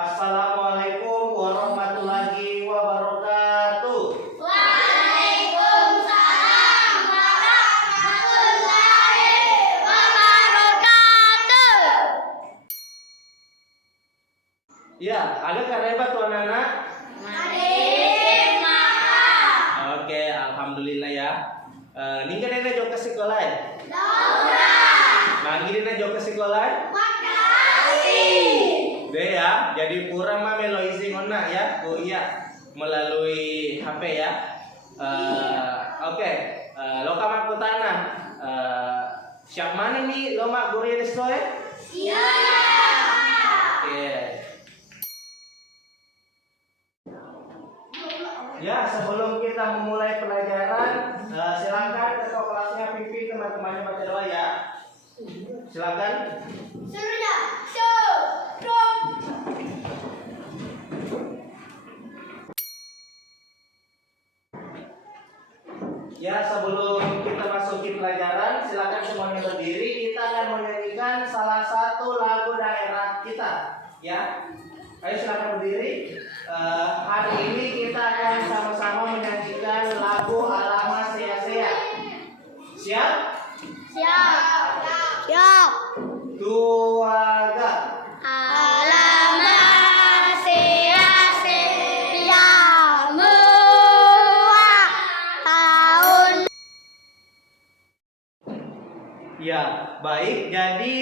Assalamualaikum warahmatullahi wabarakatuh. Waalaikumsalam warahmatullahi wabarakatuh. Ya, ada kareba tuan anak? Adik maaf. Oke, alhamdulillah ya. Nih kan ada jauh ke sekolah. Laura. Lagi dina jauh ke sekolah. Makasih. Deh ya, jadi pura mah melo isi ngona ya, oh iya melalui HP ya. Oke, lo kamu tanah. Siap mana nih lo mak guru ini sekolah? Iya. Oke. Ya, sebelum kita memulai pelajaran, silakan ketua kelasnya pimpin teman-temannya baca doa ya. Silakan. Suruhnya. Syukur. Ya, sebelum kita masuki pelajaran, silakan semuanya berdiri. Kita akan menyanyikan salah satu lagu daerah kita. Ya, ayo silakan berdiri. Hari ini kita akan sama-sama menyanyikan lagu Alamat Sia-Sia. Siap? Siap. Siap. Tuaga. Alamat sia-sia muak tahun. Ya, baik. Jadi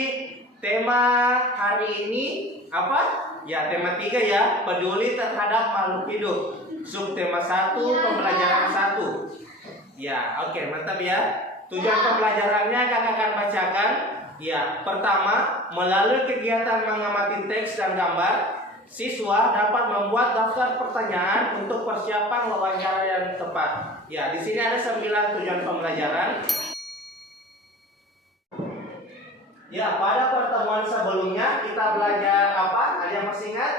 tema hari ini apa? Ya, tema 3 ya, peduli terhadap makhluk hidup. Subtema 1, pembelajaran 1. Ya, oke, mantap ya. Tujuan pembelajarannya kakak akan bacakan. Ya, pertama, melalui kegiatan mengamati teks dan gambar, siswa dapat membuat daftar pertanyaan untuk persiapan wawancara yang tepat. Ya, di sini ada 9 tujuan pembelajaran. Ya, pada pertemuan sebelumnya kita belajar apa? Ada yang masih ingat?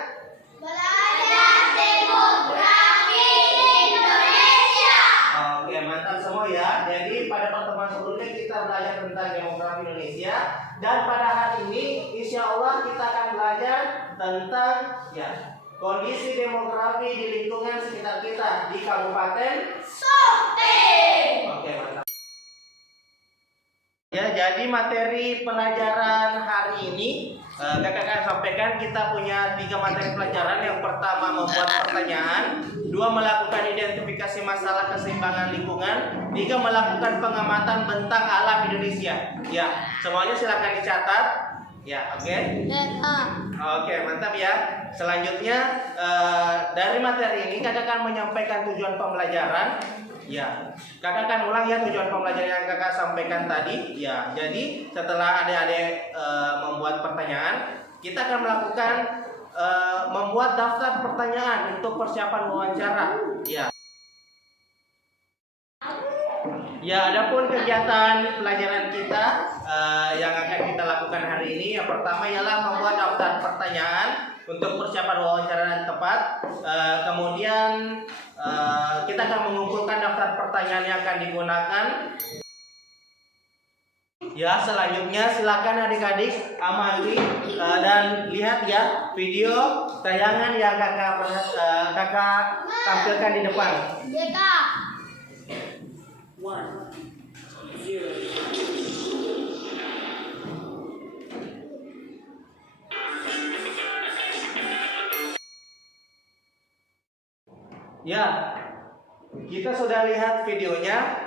Belajar demografi Indonesia. Oke, mantap semua ya. Jadi pada pertemuan sebelumnya kita belajar tentang demografi Indonesia, dan pada hari ini insya Allah kita akan belajar tentang ya kondisi demografi di lingkungan sekitar kita di Kabupaten Sote. Oke, mantap. Ya, jadi materi pelajaran hari ini kakak akan sampaikan kita punya 3 materi pelajaran. Yang pertama membuat pertanyaan, 2 melakukan identifikasi masalah keseimbangan lingkungan, 3 melakukan pengamatan bentang alam Indonesia. Ya, semuanya silakan dicatat. Ya, oke. Oke, mantap ya. Selanjutnya dari materi ini kakak akan menyampaikan tujuan pembelajaran. Ya, kakak akan ulang ya tujuan pembelajaran yang kakak sampaikan tadi. Ya, jadi setelah adik-adik membuat pertanyaan, kita akan melakukan membuat daftar pertanyaan untuk persiapan wawancara. Ya. Ya, adapun kegiatan pelajaran kita yang akan kita lakukan hari ini, yang pertama ialah membuat daftar pertanyaan untuk persiapan wawancara yang tepat. Kemudian kita akan mengumpulkan daftar pertanyaan yang akan digunakan. Ya, selanjutnya silakan adik-adik amati dan lihat ya video tayangan yang kakak tampilkan di depan. JK. Ya, kita sudah lihat videonya.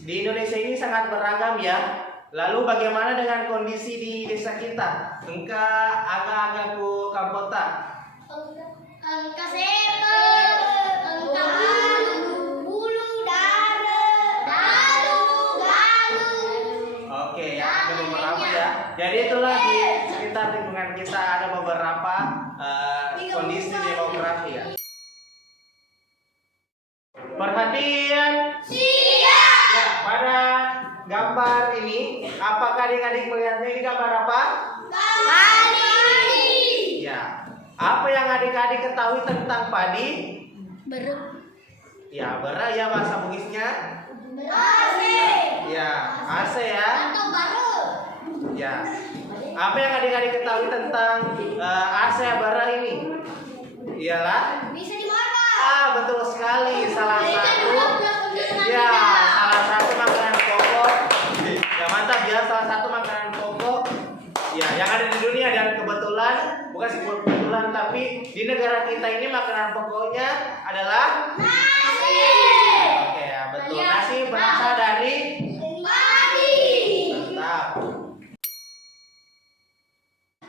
Di Indonesia ini sangat beragam ya. Lalu bagaimana dengan kondisi di desa kita? Engka agak-agak ku kampota. Engka seper, engka bulu dara, dalu galu. Oke ya, ada beberapa ya. Jadi itulah di sekitar lingkungan kita ada beberapa kondisi demografi ya. Perhatian. Siap. Ya, pada gambar ini, apakah adik-adik melihatnya ini gambar apa? Padi. Ya. Apa yang adik-adik ketahui tentang padi? Beruk. Ya, bera ya bahasa Bugisnya. AC. Ya, AC ya. Atau baru. Ya. Apa yang adik-adik ketahui tentang Aseabara ini? Ialah Bisa dimakan. betul sekali. Salah Jadi kan satu ya. salah satu makanan pokok. Ya mantap ya, salah satu makanan pokok ya yang ada di dunia, dan kebetulan bukan sih kebetulan, tapi di negara kita ini makanan pokoknya adalah Nasi. oke ya, betul. Nasi berasal dari Padi. mantap.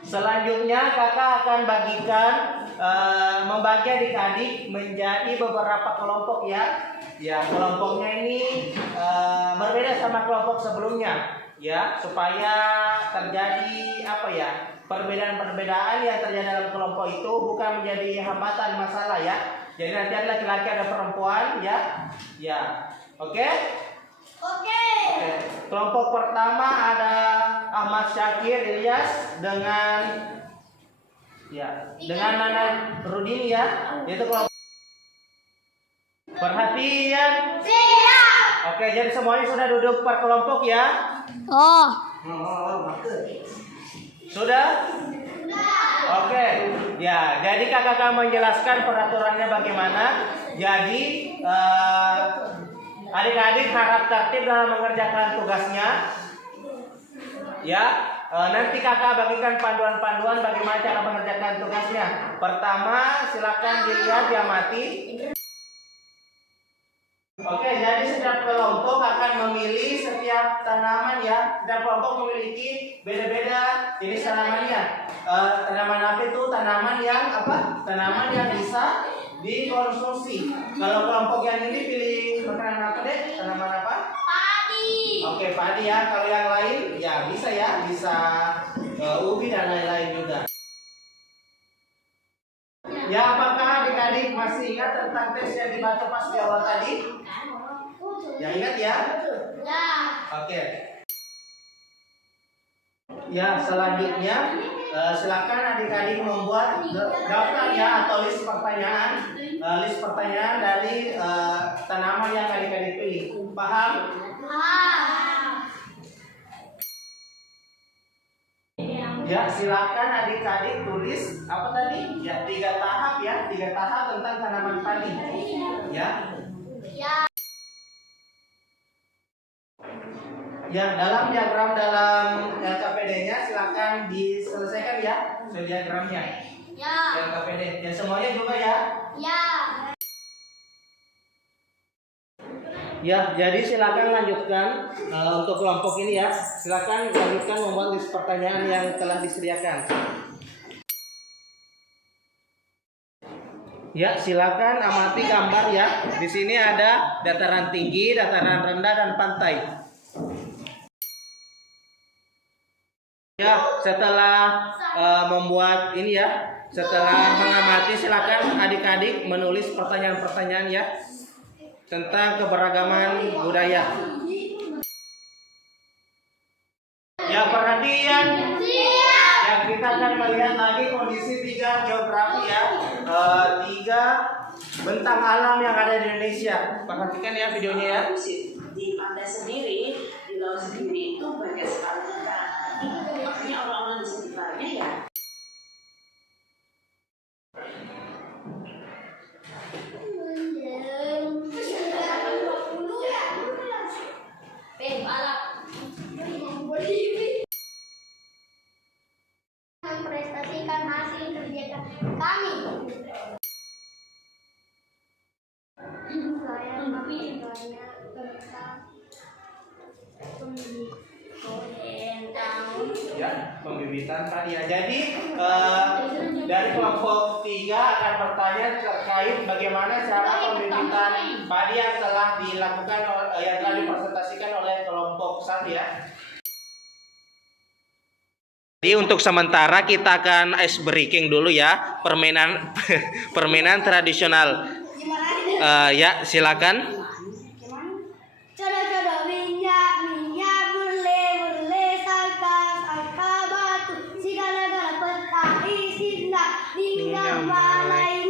Selanjutnya kakak akan bagikan membagi adik-adik menjadi beberapa kelompok ya. Ya, kelompoknya ini berbeda sama kelompok sebelumnya ya, supaya terjadi apa ya, perbedaan-perbedaan yang terjadi dalam kelompok itu bukan menjadi hambatan masalah ya. Jadi nanti ada laki-laki, ada perempuan ya. Ya. Oke? Oke. Oke. Kelompok pertama ada Ahmad Syakir Ilyas dengan Nana Rudini ya. Itu kelompok. Perhatian. Siap. Oke, jadi semuanya sudah duduk per kelompok ya. Oh. Sudah? Oke. Ya, jadi kakak akan menjelaskan peraturannya bagaimana. Jadi adik-adik harap tertib dalam mengerjakan tugasnya. Ya, nanti kakak bagikan panduan-panduan bagaimana cara mengerjakan tugasnya. Pertama, silakan dilihat, diamati. Oke, jadi setiap kelompok akan memilih setiap tanaman ya. Setiap kelompok memiliki beda-beda jenis tanamannya. Tanaman apa itu? Tanaman yang apa? Tanaman yang bisa dikonsumsi. Kalau kelompok yang ini pilih makanan apa deh? Tanaman apa? Padi. Oke, padi ya. Kalau yang lain ya bisa ya, bisa ubi dan lain-lain juga. Ya, apakah adik-adik masih ingat tentang tes yang dibaca pas di awal tadi? Ya, ingat ya? Ya. Oke. Ya, selanjutnya silakan adik-adik membuat daftar ya atau list pertanyaan dari tanaman yang adik-adik pilih. Paham? Ya, silakan adik-adik tulis apa tadi? Ya, 3 tahap ya, 3 tahap tentang tanaman padi. Ya. Ya. Ya, dalam diagram dalam KPD-nya silakan diselesaikan ya, diagramnya. Ya. Yang KPD. Ya, semuanya juga ya. Ya. Ya, jadi silakan lanjutkan untuk kelompok ini ya. Silakan lanjutkan membuat list pertanyaan yang telah disediakan. Ya, silakan amati gambar ya. Di sini ada dataran tinggi, dataran rendah, dan pantai. Ya, setelah membuat ini ya, setelah mengamati, silakan adik-adik menulis pertanyaan-pertanyaan ya tentang keberagaman budaya. Ya, perhatian. Ya, kita akan melihat lagi kondisi 3 geografi ya, 3 bentang alam yang ada di Indonesia. Perhatikan ya videonya ya. Di pantai sendiri, di laut sendiri itu banyak sekali ikan. Makanya orang-orang di sekitarnya ya. Memprestasikan hasil kerja kami. Ya, pembibitan tadi ya. Jadi dari kelompok 3 akan bertanya terkait bagaimana cara pembibitan padi yang telah dilakukan yang telah dipresentasikan oleh kelompok 1 ya. Jadi untuk sementara kita akan ice breaking dulu ya, permainan tradisional. Ya, silakan. Coba minyak berle sangka batu segala peta isinya ninggal malai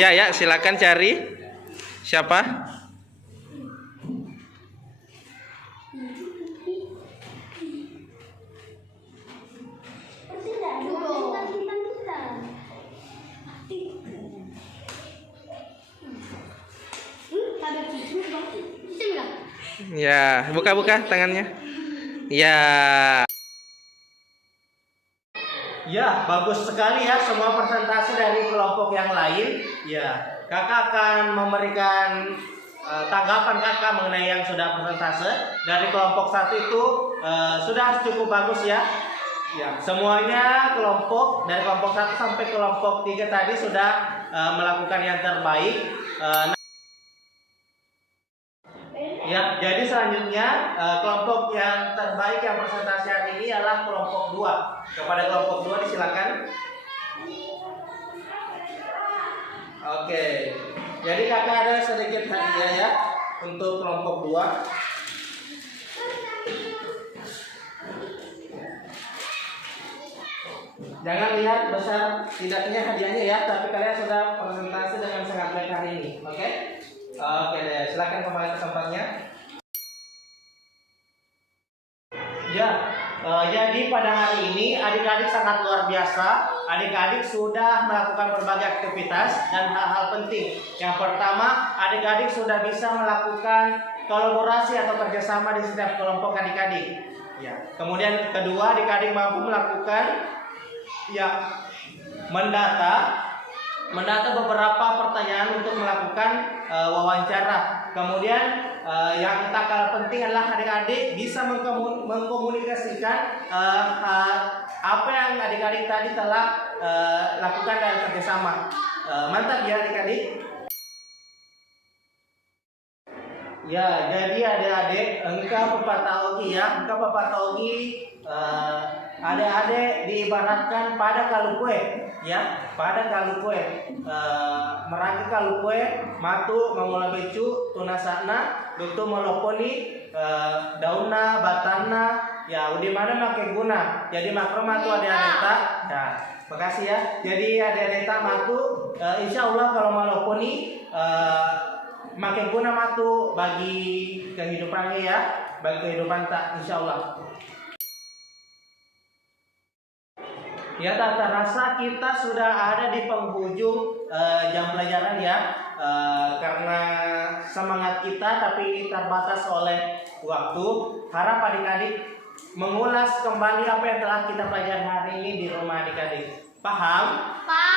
Ya, silakan cari. Siapa? Tidak, dua kita. Ada cicu, Bang. Bisa enggak? Ya, buka tangannya. Ya. Ya, bagus sekali ya semua persentase dari kelompok yang lain. Ya, kakak akan memberikan tanggapan kakak mengenai yang sudah persentase. Dari kelompok 1 itu sudah cukup bagus ya. Ya, semuanya kelompok dari kelompok 1 sampai kelompok 3 tadi sudah melakukan yang terbaik. Ya, jadi selanjutnya kelompok yang terbaik yang presentasi hari ini adalah kelompok 2. Kepada kelompok 2 disilakan. Oke. Jadi kakak ada sedikit hadiah ya untuk kelompok 2. Jangan lihat besar tidaknya hadiahnya ya, tapi kalian sudah presentasi dengan sangat baik hari ini. Oke? Oke deh, silakan kembali ke tempatnya. Ya, jadi pada hari ini adik-adik sangat luar biasa. Adik-adik sudah melakukan berbagai aktivitas dan hal-hal penting. Yang pertama, adik-adik sudah bisa melakukan kolaborasi atau kerjasama di setiap kelompok adik-adik. Ya. Kemudian kedua, adik-adik mampu melakukan mendata beberapa pertanyaan untuk melakukan wawancara. Kemudian yang tak kalah penting adalah adik-adik bisa mengkomunikasikan apa yang adik-adik tadi telah lakukan dalam kerjasama. Mantap ya adik-adik. Ya, jadi adik-adik, engkau pepatah Ogi ya, adik-adik diibaratkan pada kalu kue, ya, pada kalu kue. Merangkai kalu kue, matu mangula becu, tunasana, dutu meloponi, dauna, batana, ya, udah mana make guna. Jadi makro matu adik-adeta, ya, makasih ya. Jadi adik-adeta matu, insya Allah kalau meloponi, make guna matu bagi kehidupannya ya, bagi kehidupan tak, insya Allah. Ya, tak terasa kita sudah ada di penghujung jam pelajaran ya, karena semangat kita tapi terbatas oleh waktu. Harap adik-adik mengulas kembali apa yang telah kita pelajari hari ini di rumah adik-adik. Paham? Pak.